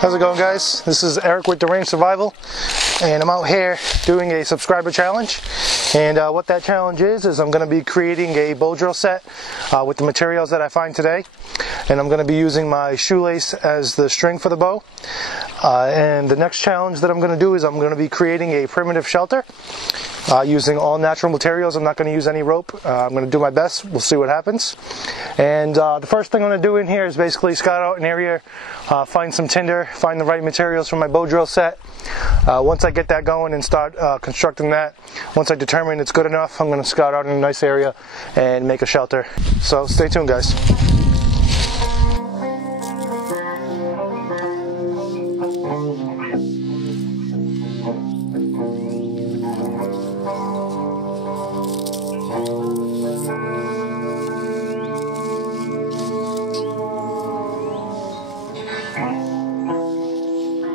How's it going, guys? This is Eric with Deranged Survival, and I'm out here doing a subscriber challenge. And what that challenge is I'm going to be creating a bow drill set with the materials that I find today. And I'm going to be using my shoelace as the string for the bow. And the next challenge that I'm going to do is I'm going to be creating a primitive shelter using all natural materials. I'm not going to use any rope. I'm going to do my best. We'll see what happens. And the first thing I'm going to do in here is basically scout out an area, find some tinder, find the right materials for my bow drill set. Once I get that going and start constructing that, once I determine it's good enough, I'm going to scout out in a nice area and make a shelter. So stay tuned, guys.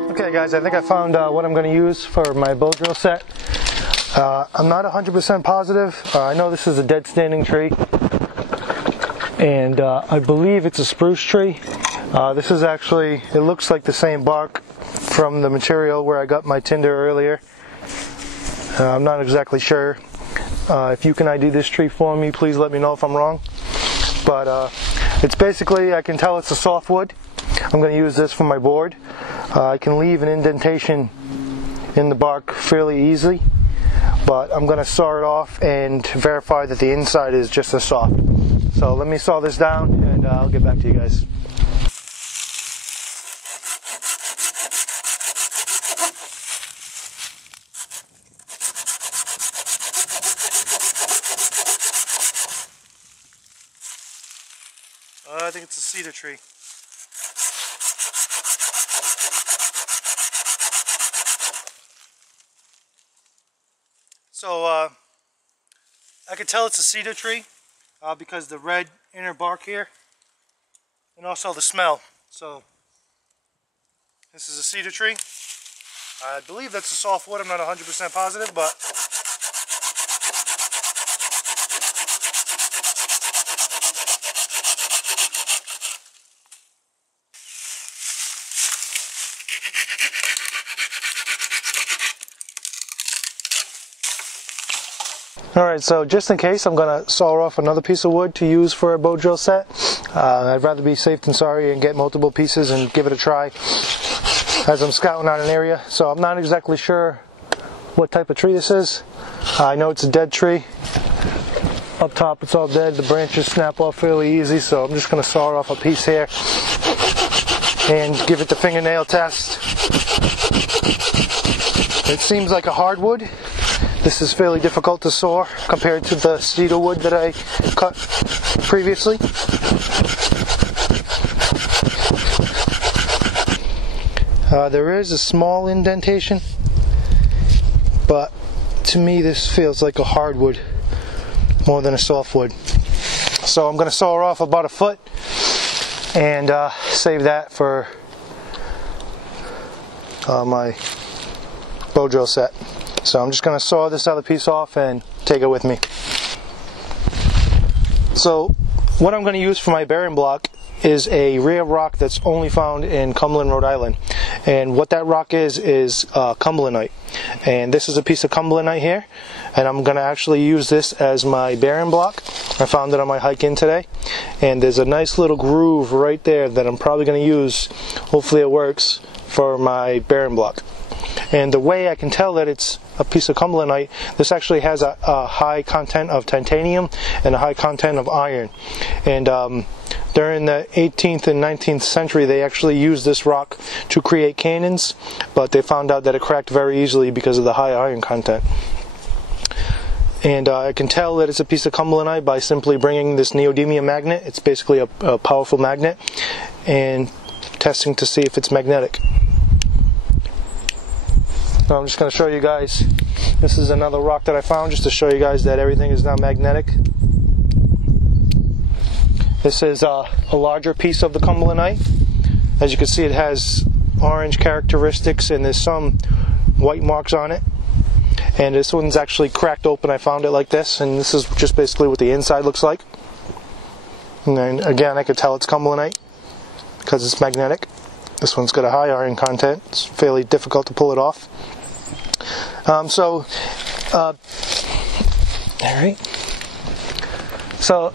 Okay guys, I think I found what I'm going to use for my bow drill set. I'm not 100% positive. I know this is a dead standing tree, and I believe it's a spruce tree. This is actually, it looks like the same bark from the material where I got my tinder earlier. I'm not exactly sure. If you can ID this tree for me, please let me know if I'm wrong. But it's basically, I can tell it's a softwood. I'm going to use this for my board. I can leave an indentation in the bark fairly easily, but I'm going to saw it off and verify that the inside is just as soft. So let me saw this down and I'll get back to you guys. I think it's a cedar tree. So I can tell it's a cedar tree because the red inner bark here, and also the smell. So this is a cedar tree. I believe that's a softwood. I'm not 100% positive, but alright, so just in case, I'm going to saw off another piece of wood to use for a bow drill set. I'd rather be safe than sorry and get multiple pieces and give it a try as I'm scouting out an area. So I'm not exactly sure what type of tree this is. I know it's a dead tree. Up top it's all dead, the branches snap off fairly easy, so I'm just going to saw off a piece here and give it the fingernail test. It seems like a hardwood. This is fairly difficult to saw compared to the cedar wood that I cut previously. There is a small indentation, but to me this feels like a hardwood more than a softwood. So I'm going to saw off about a foot and save that for my bow drill set. So I'm just going to saw this other piece off and take it with me. So what I'm going to use for my bearing block is a rare rock that's only found in Cumberland, Rhode Island. And what that rock is Cumberlandite. And this is a piece of Cumberlandite here. And I'm going to actually use this as my bearing block. I found it on my hike in today. And there's a nice little groove right there that I'm probably going to use, hopefully it works, for my bearing block. And the way I can tell that it's a piece of Cumberlandite, this actually has a high content of titanium and a high content of iron. And during the 18th and 19th century, they actually used this rock to create cannons, but they found out that it cracked very easily because of the high iron content. And I can tell that it's a piece of Cumberlandite by simply bringing this neodymium magnet. It's basically a powerful magnet, and testing to see if it's magnetic. So I'm just going to show you guys, this is another rock that I found just to show you guys that everything is not magnetic. This is a larger piece of the Cumberlandite. As you can see, it has orange characteristics and there's some white marks on it. And this one's actually cracked open. I found it like this, and this is just basically what the inside looks like. And then again, I could tell it's Cumberlandite because it's magnetic. This one's got a high iron content. It's fairly difficult to pull it off. Alright. So,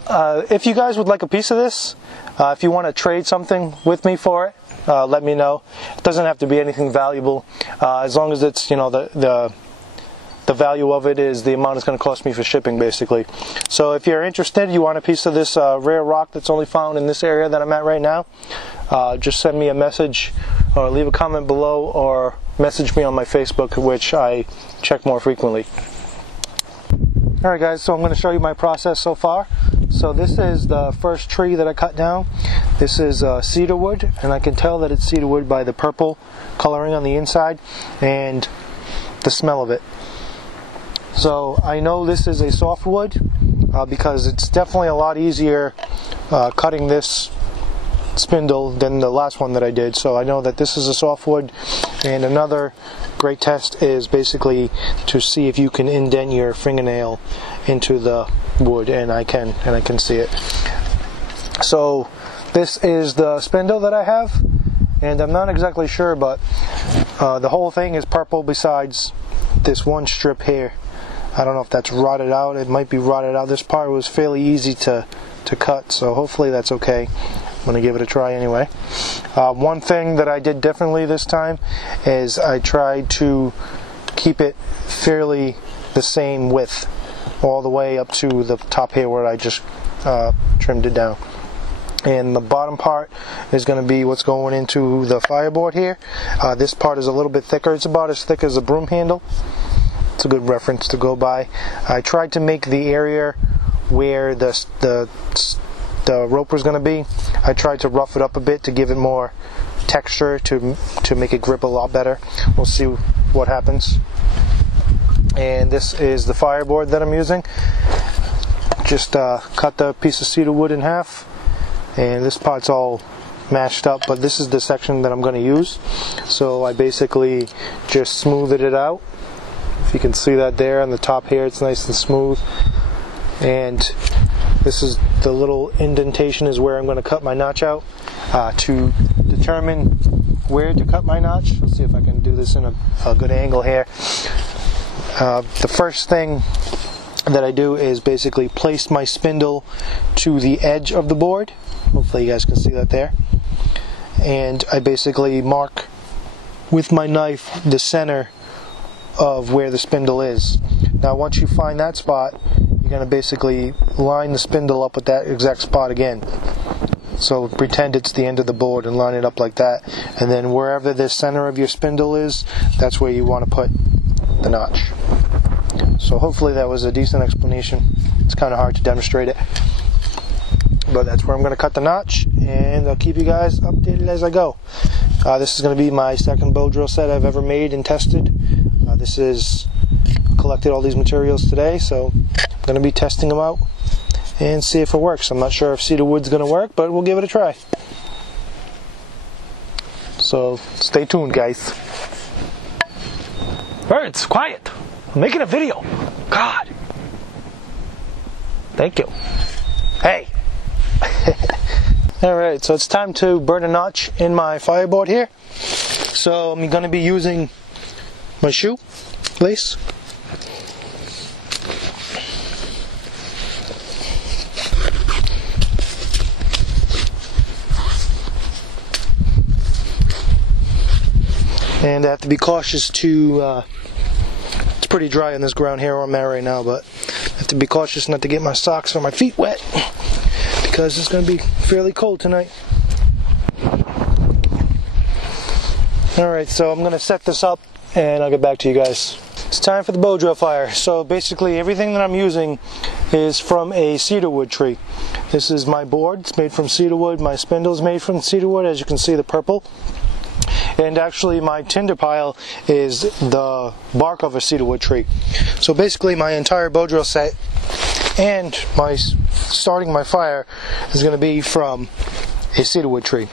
if you guys would like a piece of this, if you want to trade something with me for it, let me know. It doesn't have to be anything valuable, as long as it's, you know, the value of it is the amount it's going to cost me for shipping, basically. So if you're interested, you want a piece of this rare rock that's only found in this area that I'm at right now, just send me a message or leave a comment below or message me on my Facebook, which I check more frequently. Alright guys, so I'm going to show you my process so far. So this is the first tree that I cut down. This is cedar wood, and I can tell that it's cedar wood by the purple coloring on the inside and the smell of it. So I know this is a softwood because it's definitely a lot easier cutting this spindle than the last one that I did. So I know that this is a softwood, and another great test is basically to see if you can indent your fingernail into the wood, and I can see it. So this is the spindle that I have, and I'm not exactly sure, but the whole thing is purple besides this one strip here. I don't know if that's rotted out. It might be rotted out. This part was fairly easy to cut, so hopefully that's okay. I'm going to give it a try anyway. One thing that I did differently this time is I tried to keep it fairly the same width all the way up to the top here where I just trimmed it down. And the bottom part is going to be what's going into the fireboard here. This part is a little bit thicker. It's about as thick as a broom handle. It's a good reference to go by. I tried to make the area where the rope was going to be, I tried to rough it up a bit to give it more texture, to make it grip a lot better. We'll see what happens. And this is the fireboard that I'm using. Just cut the piece of cedar wood in half, and this part's all mashed up, but this is the section that I'm going to use. So I basically just smoothed it out. If you can see that there on the top here, it's nice and smooth. And this is the little indentation is where I'm going to cut my notch out. To determine where to cut my notch, let's see if I can do this in a good angle here. The first thing that I do is basically place my spindle to the edge of the board. Hopefully you guys can see that there. And I basically mark with my knife the center of where the spindle is. Now once you find that spot, you're going to basically line the spindle up with that exact spot again. So pretend it's the end of the board and line it up like that. And then wherever the center of your spindle is, that's where you want to put the notch. So hopefully that was a decent explanation. It's kind of hard to demonstrate it, but that's where I'm going to cut the notch, and I'll keep you guys updated as I go. This is going to be my second bow drill set I've ever made and tested. This is collected all these materials today, so I'm going to be testing them out and see if it works. I'm not sure if cedar wood's going to work, but we'll give it a try. So stay tuned, guys. Birds, quiet. I'm making a video. God. Thank you. Hey. Alright, so it's time to burn a notch in my fireboard here. So I'm going to be using my shoe lace. And I have to be cautious to, it's pretty dry on this ground here where I'm at right now, but I have to be cautious not to get my socks or my feet wet, because it's going to be fairly cold tonight. Alright, so I'm going to set this up and I'll get back to you guys. It's time for the bow drill fire. So basically everything that I'm using is from a cedar wood tree. This is my board. It's made from cedar wood. My spindle is made from cedar wood, as you can see, the purple. And actually my tinder pile is the bark of a cedar wood tree. So basically my entire bow drill set and starting my fire is going to be from a cedar wood tree.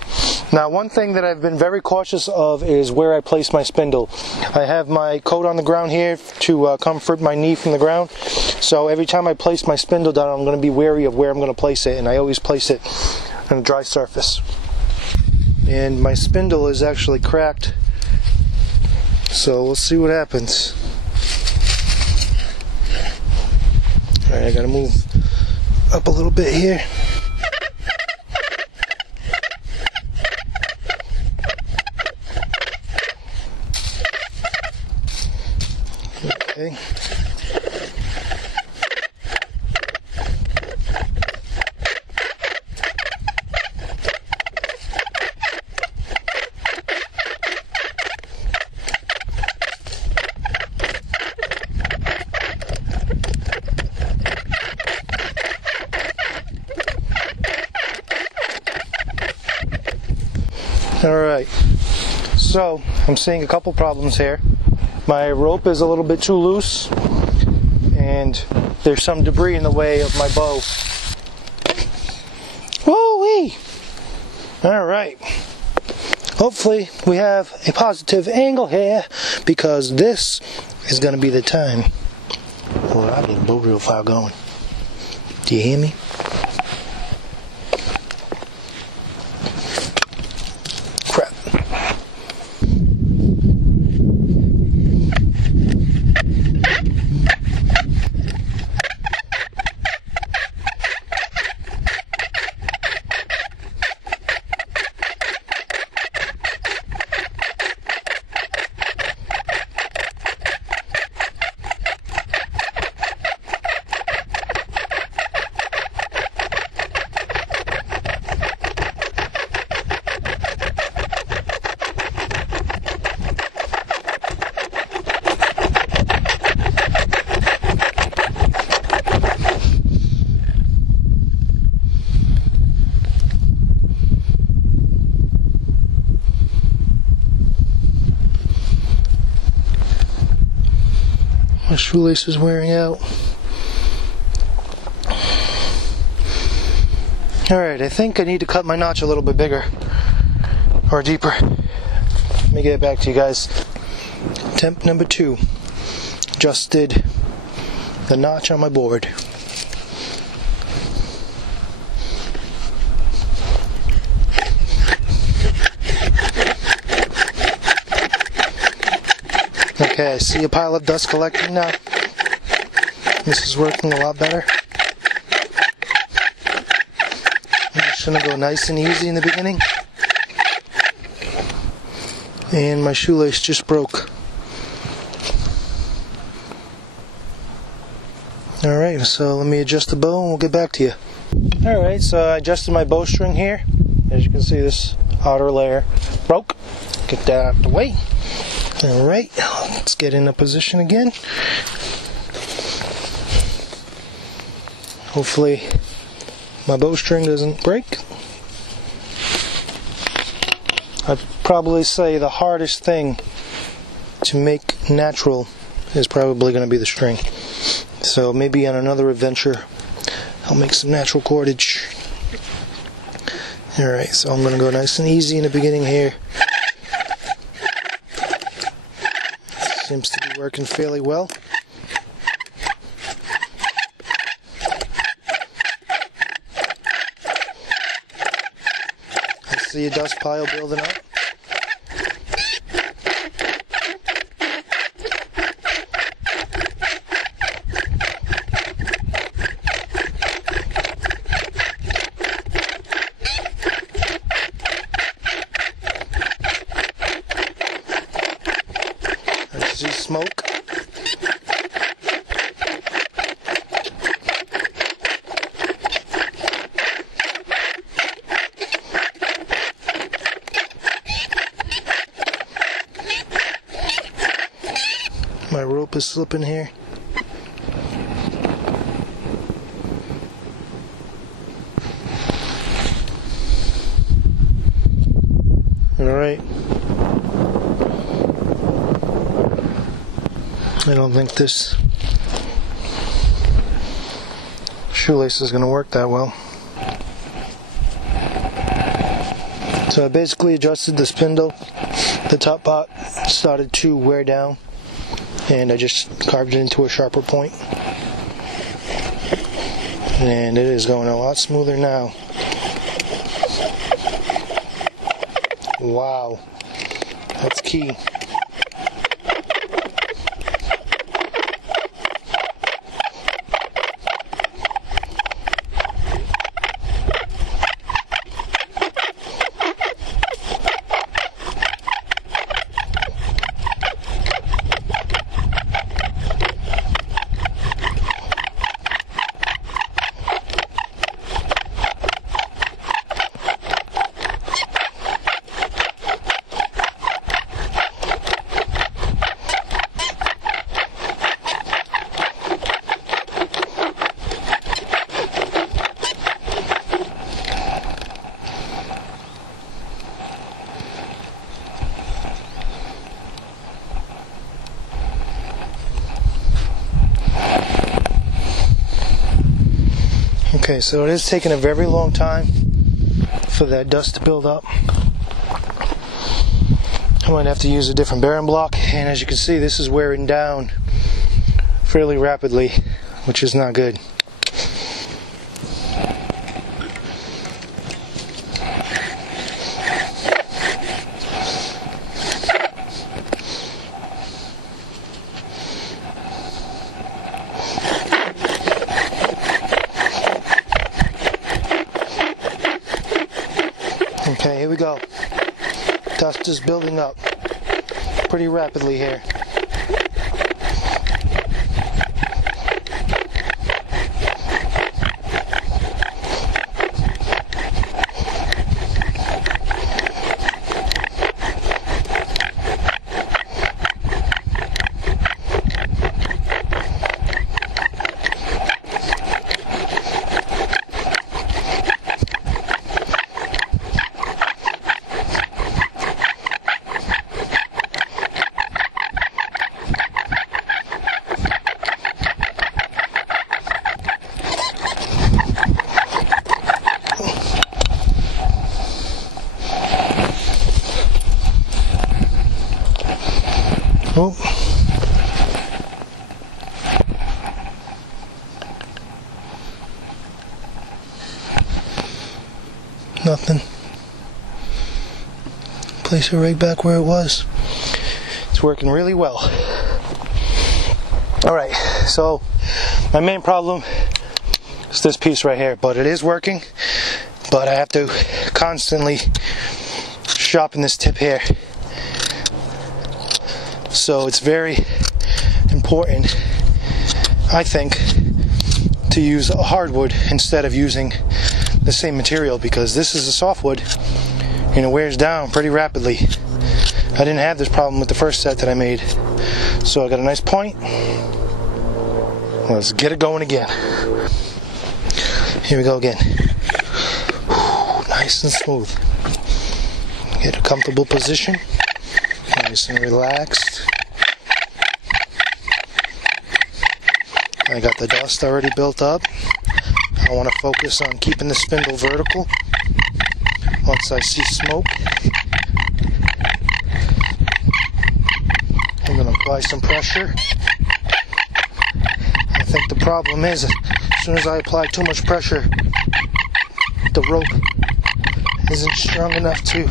Now one thing that I've been very cautious of is where I place my spindle. I have my coat on the ground here to comfort my knee from the ground. So every time I place my spindle down, I'm going to be wary of where I'm going to place it, and I always place it on a dry surface. and my spindle is actually cracked, so we'll see what happens. Alright, I gotta move up a little bit here. Okay. Alright, so I'm seeing a couple problems here. My rope is a little bit too loose, and there's some debris in the way of my bow. Woo-wee! Alright, hopefully we have a positive angle here, because this is going to be the time. Well, I need a bow reel file going. Do you hear me? My shoelace is wearing out. Alright, I think I need to cut my notch a little bit bigger or deeper. Let me get back to you guys. Attempt number 2. Adjusted the notch on my board. Okay, I see a pile of dust collecting now. This is working a lot better. I'm just going to go nice and easy in the beginning. And my shoelace just broke. Alright, so let me adjust the bow and we'll get back to you. Alright, so I adjusted my bowstring here. As you can see, this outer layer broke. Get that out of the way. Alright, let's get in a position again. Hopefully my bowstring doesn't break. I'd probably say the hardest thing to make natural is probably going to be the string. So maybe on another adventure I'll make some natural cordage. Alright, so I'm going to go nice and easy in the beginning here. Seems to be working fairly well. I see a dust pile building up. I see smoke. My rope is slipping here. Alright. I don't think this shoelace is going to work that well. So I basically adjusted the spindle. The top part started to wear down, and I just carved it into a sharper point. And it is going a lot smoother now. Wow, that's key. Okay, so it is taking a very long time for that dust to build up. I might have to use a different bearing block, and as you can see, this is wearing down fairly rapidly, which is not good. Okay, here we go. Dust is building up pretty rapidly here. Oh. Nothing. Place it right back where it was. It's working really well. Alright, so my main problem is this piece right here, but it is working. But I have to constantly sharpen this tip here. So it's very important, I think, to use a hardwood instead of using the same material, because this is a softwood and it wears down pretty rapidly. I didn't have this problem with the first set that I made. So I got a nice point. Let's get it going again. Here we go again. Nice and smooth. Get a comfortable position. Nice and relaxed. I got the dust already built up. I want to focus on keeping the spindle vertical. Once I see smoke, I'm going to apply some pressure. I think the problem is, as soon as I apply too much pressure, the rope isn't strong enough to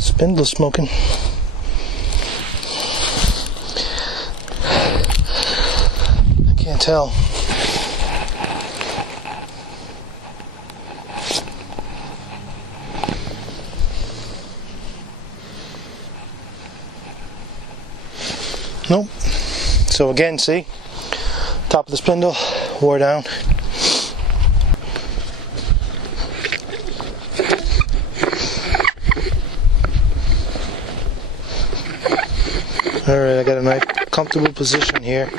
spindle smoking. I can't tell. Nope. So again, see? Top of the spindle wore down. Alright, I got a nice comfortable position here.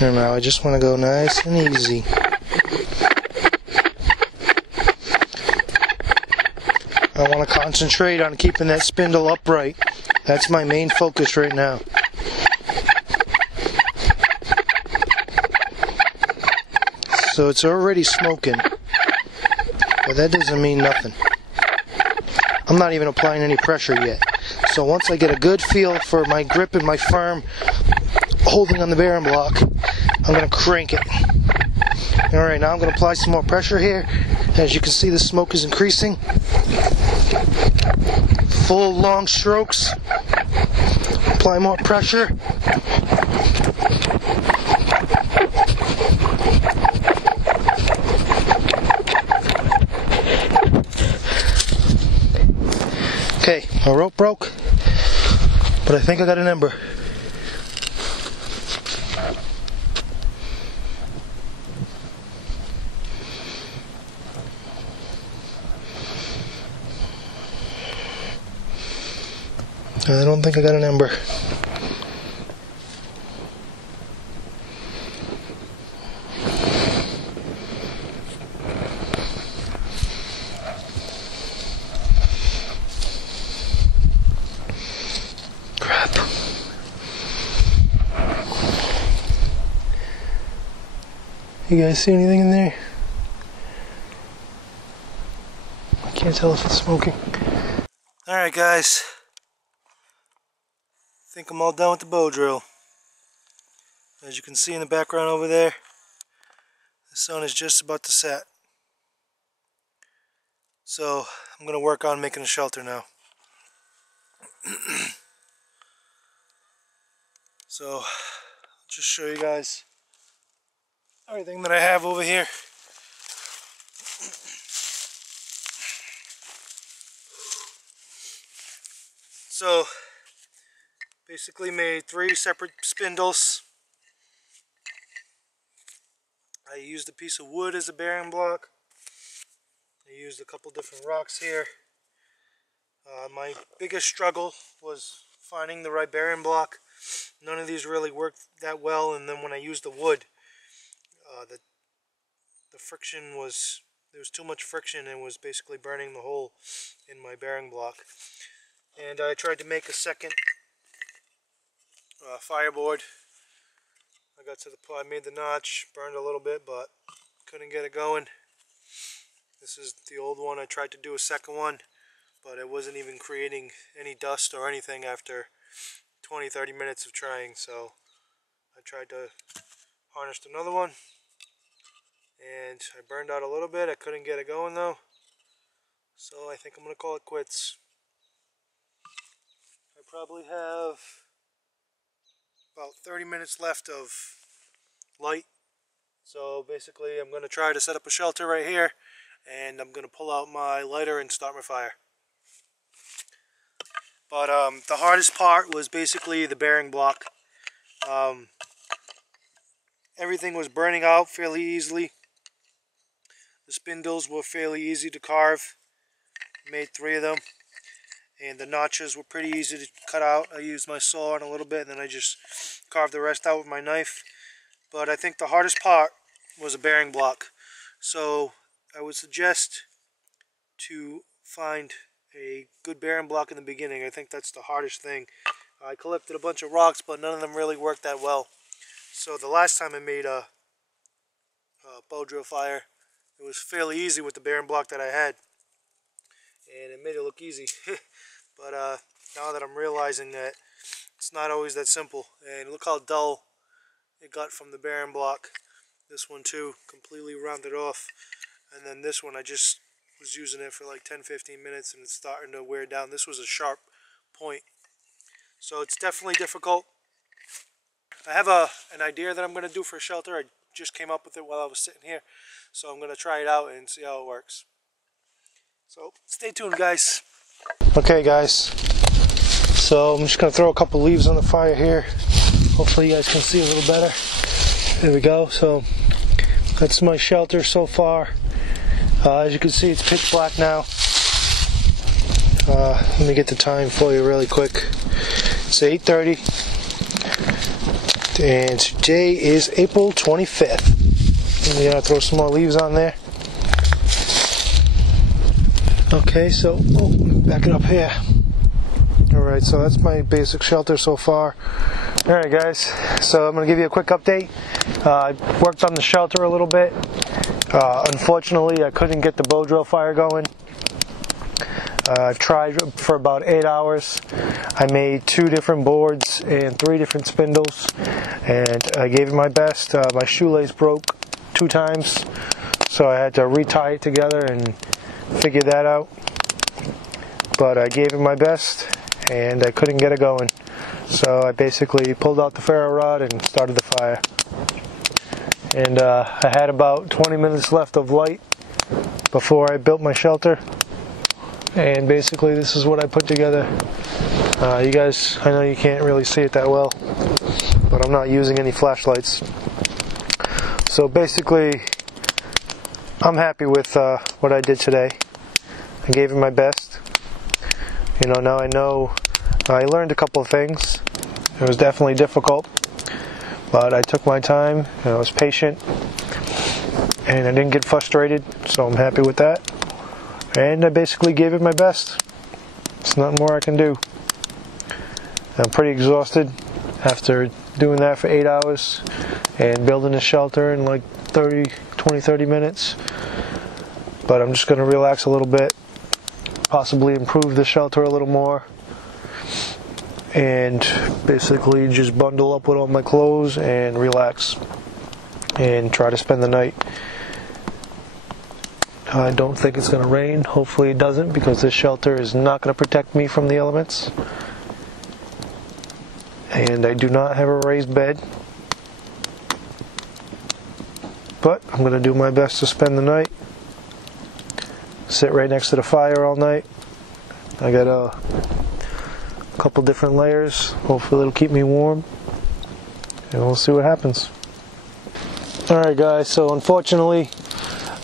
And now I just want to go nice and easy. I want to concentrate on keeping that spindle upright. That's my main focus right now. So it's already smoking, but that doesn't mean nothing. I'm not even applying any pressure yet. So once I get a good feel for my grip and my firm holding on the bearing block, I'm going to crank it. Alright, now I'm going to apply some more pressure here. As you can see, the smoke is increasing. Full long strokes. Apply more pressure. Okay, my rope broke, but I think I got an ember. I don't think I got an ember. Crap. You guys see anything in there? I can't tell if it's smoking. Alright guys. I think I'm all done with the bow drill. As you can see in the background over there, the sun is just about to set. So I'm going to work on making a shelter now. So I'll just show you guys everything that I have over here. So basically made 3 separate spindles. I used a piece of wood as a bearing block. I used a couple different rocks here. My biggest struggle was finding the right bearing block. None of these really worked that well, and then when I used the wood, the friction was, there was too much friction and was basically burning the hole in my bearing block. And I tried to make a second fireboard. I got to the point, I made the notch, burned a little bit, but couldn't get it going. This is the old one. I tried to do a second one, but it wasn't even creating any dust or anything after 20-30 minutes of trying. So I tried to harness another one, and I burned out a little bit. I couldn't get it going though, so I think I'm gonna call it quits. I probably have about 30 minutes left of light. So basically I'm going to try to set up a shelter right here, and I'm going to pull out my lighter and start my fire. But the hardest part was basically the bearing block. Everything was burning out fairly easily. The spindles were fairly easy to carve. Made 3 of them. And the notches were pretty easy to cut out. I used my saw on a little bit, and then I just carved the rest out with my knife. But I think the hardest part was a bearing block. So I would suggest to find a good bearing block in the beginning. I think that's the hardest thing. I collected a bunch of rocks, but none of them really worked that well. So the last time I made a bow drill fire, it was fairly easy with the bearing block that I had. And it made it look easy. But now that I'm realizing that it's not always that simple, and look how dull it got from the bearing block. This one too, completely rounded off, and then this one I just was using it for like 10-15 minutes and it's starting to wear down. This was a sharp point, so it's definitely difficult. I have an idea that I'm going to do for a shelter. I just came up with it while I was sitting here, so I'm going to try it out and see how it works. So stay tuned, guys. Okay guys, so I'm just going to throw a couple leaves on the fire here. Hopefully you guys can see a little better. There we go. So that's my shelter so far. As you can see, it's pitch black now. Let me get the time for you really quick. It's 8:30, and today is April 25th. I'm gonna throw some more leaves on there. Okay, so back it up here. Alright, so that's my basic shelter so far. Alright guys, so I'm going to give you a quick update. I worked on the shelter a little bit. Unfortunately, I couldn't get the bow drill fire going. I've tried for about 8 hours. I made 2 different boards and 3 different spindles, and I gave it my best. My shoelace broke 2 times, so I had to retie it together and figure that out. But I gave it my best, and I couldn't get it going. So I basically pulled out the ferro rod and started the fire. And I had about 20 minutes left of light before I built my shelter. And basically this is what I put together. You guys, I know you can't really see it that well, but I'm not using any flashlights. So basically, I'm happy with what I did today. I gave it my best. You know, now I know I learned a couple of things. It was definitely difficult, but I took my time and I was patient, and I didn't get frustrated, so I'm happy with that. And I basically gave it my best. There's nothing more I can do. I'm pretty exhausted after doing that for 8 hours and building a shelter in like 20-30 minutes. But I'm just going to relax a little bit, possibly improve the shelter a little more, and basically just bundle up with all my clothes and relax and try to spend the night. I don't think it's going to rain. Hopefully it doesn't, because this shelter is not going to protect me from the elements. And I do not have a raised bed. But I'm going to do my best to spend the night. Sit right next to the fire all night. I got a couple different layers. Hopefully it'll keep me warm. And we'll see what happens. Alright guys, so unfortunately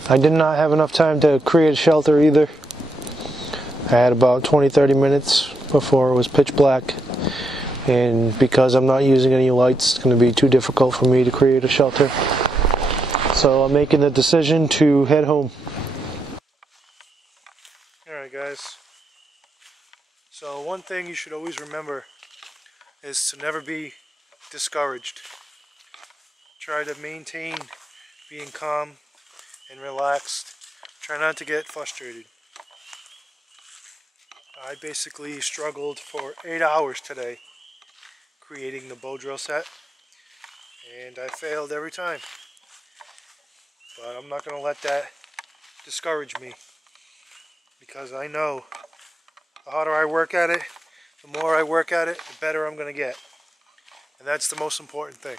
I did not have enough time to create a shelter either. I had about 20-30 minutes before it was pitch black, and because I'm not using any lights, it's going to be too difficult for me to create a shelter. So I'm making the decision to head home. Alright guys, so one thing you should always remember is to never be discouraged. Try to maintain being calm and relaxed. Try not to get frustrated. I basically struggled for 8 hours today creating the bow drill set, and I failed every time. But I'm not going to let that discourage me, because I know the harder I work at it, the more I work at it, the better I'm going to get. And that's the most important thing,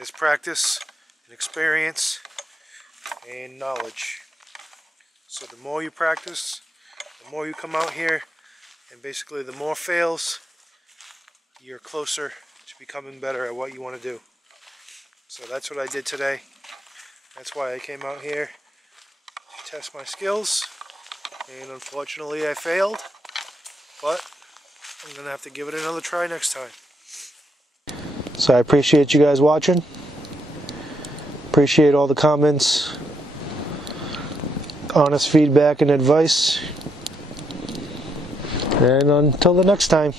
is practice and experience and knowledge. So the more you practice, the more you come out here, and basically the more fails, you're closer to becoming better at what you want to do. So that's what I did today. That's why I came out here to test my skills, and unfortunately I failed, but I'm gonna have to give it another try next time. So I appreciate you guys watching. Appreciate all the comments, honest feedback and advice. And until the next time.